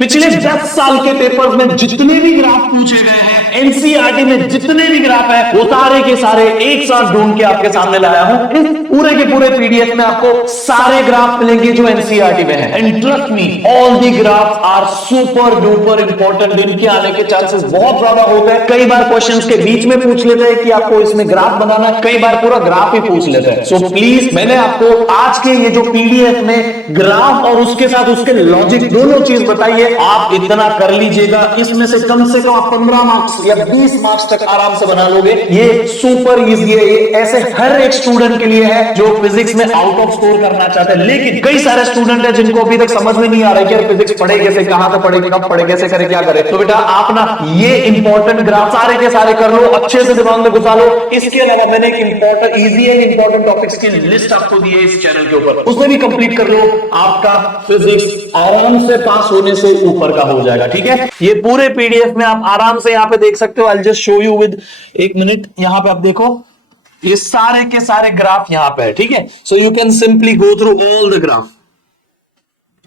पिछले 10 साल के पेपर्स में जितने भी ग्राफ पूछे गए हैं, एनसीईआरटी में जितने भी ग्राफ है, वो सारे के सारे एक साथ ढूंढ के आपके सामने लाया हूं। इस पूरे के पूरे पीडीएफ में आपको सारे ग्राफ मिलेंगे जो एनसीईआरटी में है। And trust me, all the graph are super duper important. इनके आने के चांसेस बहुत ज्यादा होते हैं। कई बार क्वेश्चंस के बीच में पूछ लेते हैं कि आपको इसमें ग्राफ बनाना है, कई बार पूरा ग्राफ ही पूछ लेते हैं। सो प्लीज, मैंने आपको आज के ये जो पीडीएफ में ग्राफ और उसके साथ उसके लॉजिक दोनों चीज बताई है। आप इतना कर लीजिएगा, इसमें से कम 15 मार्क्स या 20 मार्क्स तक आराम से बना लोगे। ये सुपर इजी है। ये ऐसे हर एक स्टूडेंट के लिए है जो फिजिक्स में आउट ऑफ स्कोर करना चाहते हैं। लेकिन कई सारे स्टूडेंट है जिनको अभी तक समझ में नहीं आ रहा है कि फिजिक्स पढ़े कैसे, कहां से पढ़े, कब पढ़े, कैसे करे, क्या करे। तो बेटा आप ना ये इंपॉर्टेंट ग्राफ सारे के सारे कर लो, अच्छे से दिमाग में घुसा लो। इसके अलावा मैंने एक important easy and important topics की लिस्ट आपको दी है इस चैनल के ऊपर, उसमें भी कंप्लीट कर लो। आपका फिजिक्स आराम से पास होने से ऊपर का हो जाएगा। ठीक है, ये पूरे पीडीएफ में आप आराम से यहां पे देख सकते हो। I just show you with एक मिनट। यहां पे आप देखो, ये सारे के सारे ग्राफ यहां पे है। ठीक है, so you can simply go through all the graph,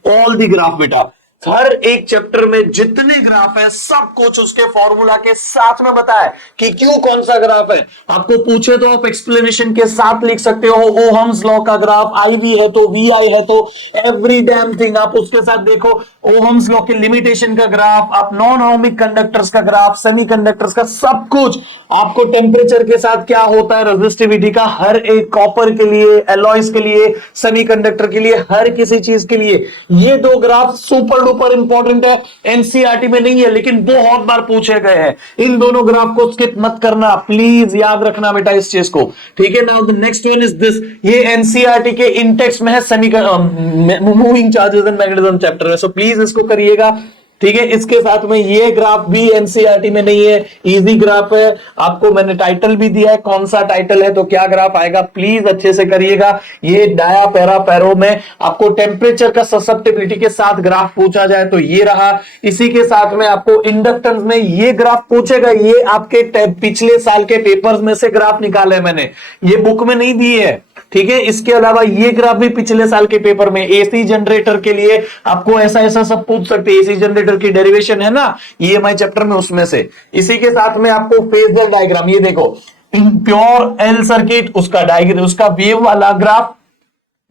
all the graph. बेटा हर एक चैप्टर में जितने ग्राफ है सब कुछ उसके फॉर्मूला के साथ में बताया कि क्यों कौन सा ग्राफ है। आपको पूछे तो आप एक्सप्लेनेशन के साथ लिख सकते हो। ओहम्स लॉ का ग्राफ, IV है तो VI है तो एवरी डैम थिंग आप उसके साथ देखो। ओहम्स लॉ के लिमिटेशन का ग्राफ, आप नॉन ओहमिक कंडक्टर्स का ग्राफ, सेमीकंडक्टर्स का, सब कुछ आपको टेम्परेचर के साथ क्या होता है, रेजिस्टिविटी का, हर एक कॉपर के लिए, एलॉयज के लिए, सेमीकंडक्टर के लिए, हर किसी चीज के लिए ये दो ग्राफ सुपर डुपर इंपॉर्टेंट है। एनसीईआरटी में नहीं है लेकिन बहुत बार पूछे गए हैं। इन दोनों ग्राफ को स्किप मत करना, प्लीज याद रखना बेटा इस चीज को। ठीक है, now the next one is this. ये एनसीईआरटी के इंटेक्स में है, moving charges and magnetism chapter है। सो प्लीज इसको करिएगा। ठीक है, इसके साथ में ये ग्राफ भी एनसीईआरटी में नहीं है, इजी ग्राफ है। आपको मैंने टाइटल भी दिया है, कौन सा टाइटल है तो क्या ग्राफ आएगा, प्लीज अच्छे से करिएगा। ये डाया पैरा पैरो में आपको टेम्परेचर का ससेप्टिबिलिटी के साथ ग्राफ पूछा जाए तो ये रहा। इसी के साथ में आपको इंडक्टेंस में ये ग्राफ पूछेगा। ये आपके पिछले साल के पेपर्स में से ग्राफ निकाले मैंने, ये बुक में नहीं दिए है। ठीक है, इसके अलावा ये ग्राफ भी पिछले साल के पेपर में, एसी जनरेटर के लिए आपको ऐसा ऐसा सब पूछ सकते हैं। एसी जनरेटर की डेरिवेशन है ना ईएमआई चैप्टर में, उसमें से। इसी के साथ में आपको फेजर डायग्राम, ये देखो प्योर एल सर्किट, उसका डायग्राम, उसका वेव वाला ग्राफ,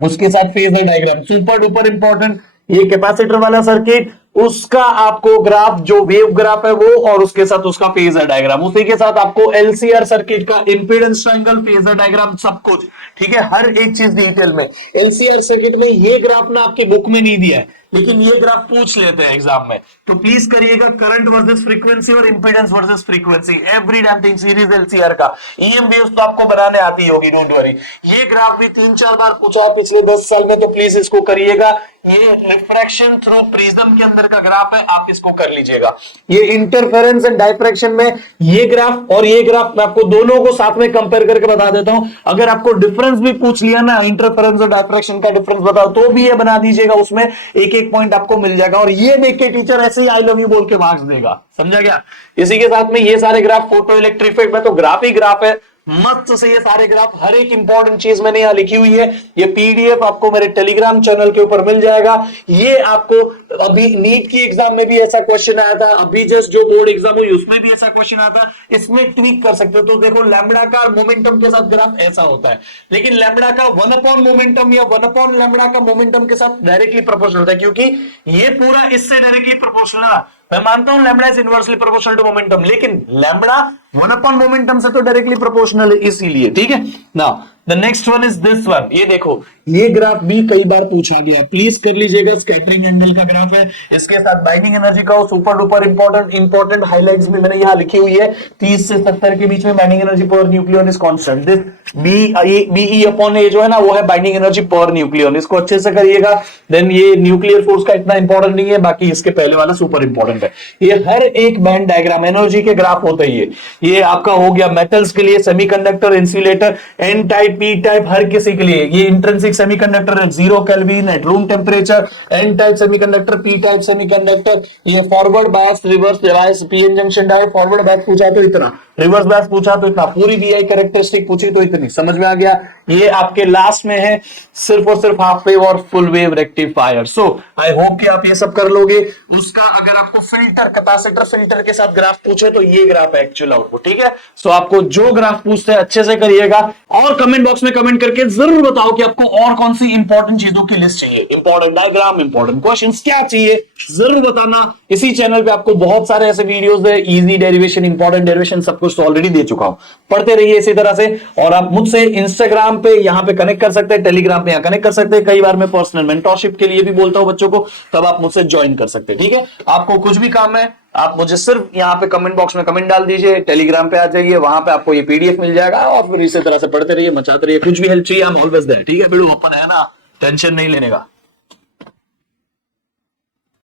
उसके साथ phasor diagram super duper important. ये कैपेसिटर वाला सर्किट, उसका आपको ग्राफ जो वेव ग्राफ है वो, और उसके साथ उसका फेजर डायग्राम। उसी के साथ आपको एलसीआर सर्किट का इंपीडेंस ट्रायंगल, फेजर डायग्राम, सब कुछ। ठीक है, हर एक चीज डिटेल में। एलसीआर सर्किट में ये ग्राफ ना आपकी बुक में नहीं दिया है लेकिन ये ग्राफ पूछ लेते हैं एग्जाम में, तो प्लीज करिएगा। करंट वर्सेस फ्रीक्वेंसी और impedance versus frequency, every damn thing, series LCR का। ईएम वेव्स तो आपको बनाने आती होगी, डोंट वरी। ये ग्राफ भी 3-4 बार पूछा है पिछले 10 साल में, तो प्लीज इसको करिएगा। ये रिफ्रैक्शन थ्रू प्रिज्म के अंदर का ग्राफ है, आप इसको कर लीजिएगा। ये इंटरफेरेंस एंड डायफ्रैक्शन में ये ग्राफ और ये ग्राफ, मैं आपको दोनों को साथ में कंपेयर करके बता देता हूं। अगर आपको डिफरेंस भी पूछ लिया ना, इंटरफेरेंस और डायफ्रैक्शन का डिफरेंस बताओ, तो भी ये बना दीजिएगा, उसमें एक एक पॉइंट आपको मिल जाएगा। और ये देख के टीचर ऐसे ही आई लव यू बोल के मार्क्स देगा, समझा क्या। इसी के साथ में ये सारे ग्राफ फोटो इलेक्ट्रिक इफेक्ट में तो ग्राफ ही ग्राफ है, मस्त से ये सारे ग्राफ, हर एक इंपॉर्टेंट चीज मैंने यहां लिखी हुई है। ये पीडीएफ आपको मेरे टेलीग्राम चैनल के ऊपर मिल जाएगा। ये आपको अभी नीट की एग्जाम में भी ऐसा क्वेश्चन आया था, अभी जस्ट जो बोर्ड एग्जाम हुई उसमें भी ऐसा क्वेश्चन आया था। इसमें ट्वीक कर सकते हो। तो देखो, लैम्बडा का मोमेंटम के साथ ग्राफ ऐसा होता है, लेकिन लैम्बडा का 1 मोमेंटम या 1 लैम्बडा का मोमेंटम के साथ डायरेक्टली प्रोपोर्शनल होता है, क्योंकि ये पूरा इससे डायरेक्टली प्रोपोर्शनल है। मैं मानता हूं lambda is inversely proportional to momentum, लेकिन लैम्बडा 1 मोमेंटम से तो डायरेक्टली प्रोपोर्शनल है, इसीलिए। ठीक है, now the next one is this one. ये देखो, ये ग्राफ भी कई बार पूछा गया है, प्लीज कर लीजिएगा। स्कैटरिंग एंगल का ग्राफ है, इसके साथ बाइंडिंग एनर्जी का सुपर डुपर इंपॉर्टेंट हाइलाइट्स भी मैंने यहां लिखी हुई है। 30 से 70 के बीच में बाइंडिंग एनर्जी पर nucleon is constant. This BE upon a जो है ना, वो है बाइंडिंग एनर्जी पर न्यूक्लियन। इसको अच्छे से करिएगा। देन ये न्यूक्लियर फोर्स का इतना इंपॉर्टेंट नहीं है, बाकी इसके पहले वाला सुपर इंपॉर्टेंट है। ये हर एक बैंड डायग्राम एनर्जी के ग्राफ होते ही है। ये आपका हो गया मेटल्स के लिए, semiconductor, insulator, N type, P type, हर किसी के लिए। ये इंट्रिंसिक सेमीकंडक्टर है 0 kelvin at room temperature, N type semiconductor, P type semiconductor. ये forward bias, reverse bias, PN junction diode. Forward bias पूछा तो इतना, रिवर्स बायस पूछा तो इतना, पूरी वीआई कैरेक्टरिस्टिक पूछी तो इतनी। समझ में आ गया। ये आपके लास्ट में है सिर्फ और सिर्फ हाफ वेव और full wave rectifier. So I hope कि आप ये सब कर लोगे। उसका अगर आपको फिल्टर, कैपेसिटर फिल्टर के साथ ग्राफ पूछे तो ये ग्राफ है एक्चुअल आउटपुट, ठीक है। सो आपको जो ग्राफ पूछते हैं अच्छे से करिएगा और कमेंट बॉक्स में कमेंट करके जरूर बताओ कि आपको और कौन सी इंपॉर्टेंट चीजों की लिस्ट चाहिए, इंपॉर्टेंट डायग्राम, इंपॉर्टेंट क्वेश्चंस क्या चाहिए, जरूर बताना। इसी चैनल पे आपको बहुत सारे ऐसे वीडियोस है, इजी डेरिवेशन, इंपॉर्टेंट डेरिवेशन, सब कुछ तो ऑलरेडी दे चुका हूं। पढ़ते रहिए इसी तरह से। और आप मुझसे इंस्टाग्राम पे यहां पे कनेक्ट कर सकते हैं, टेलीग्राम पे यहां कनेक्ट कर सकते हैं। कई बार मैं पर्सनल मेंटरशिप के लिए भी बोलता हूं बच्चों को, तब आप मुझसे ज्वाइन कर सकते हैं, ठीक है। आपको कुछ भी काम है, आप मुझे सिर्फ यहां पे कमेंट बॉक्स में कमेंट डाल दीजिए, टेलीग्राम पे आ जाइए, वहां पे आपको ये पीडीएफ मिल जाएगा और फिर इसी तरह से पढ़ते रहिए, मचाते रहिए। कुछ भी हेल्प चाहिए, आई एम ऑलवेज देयर, ठीक है। वीडियो ओपन है ना, टेंशन नहीं लेने का।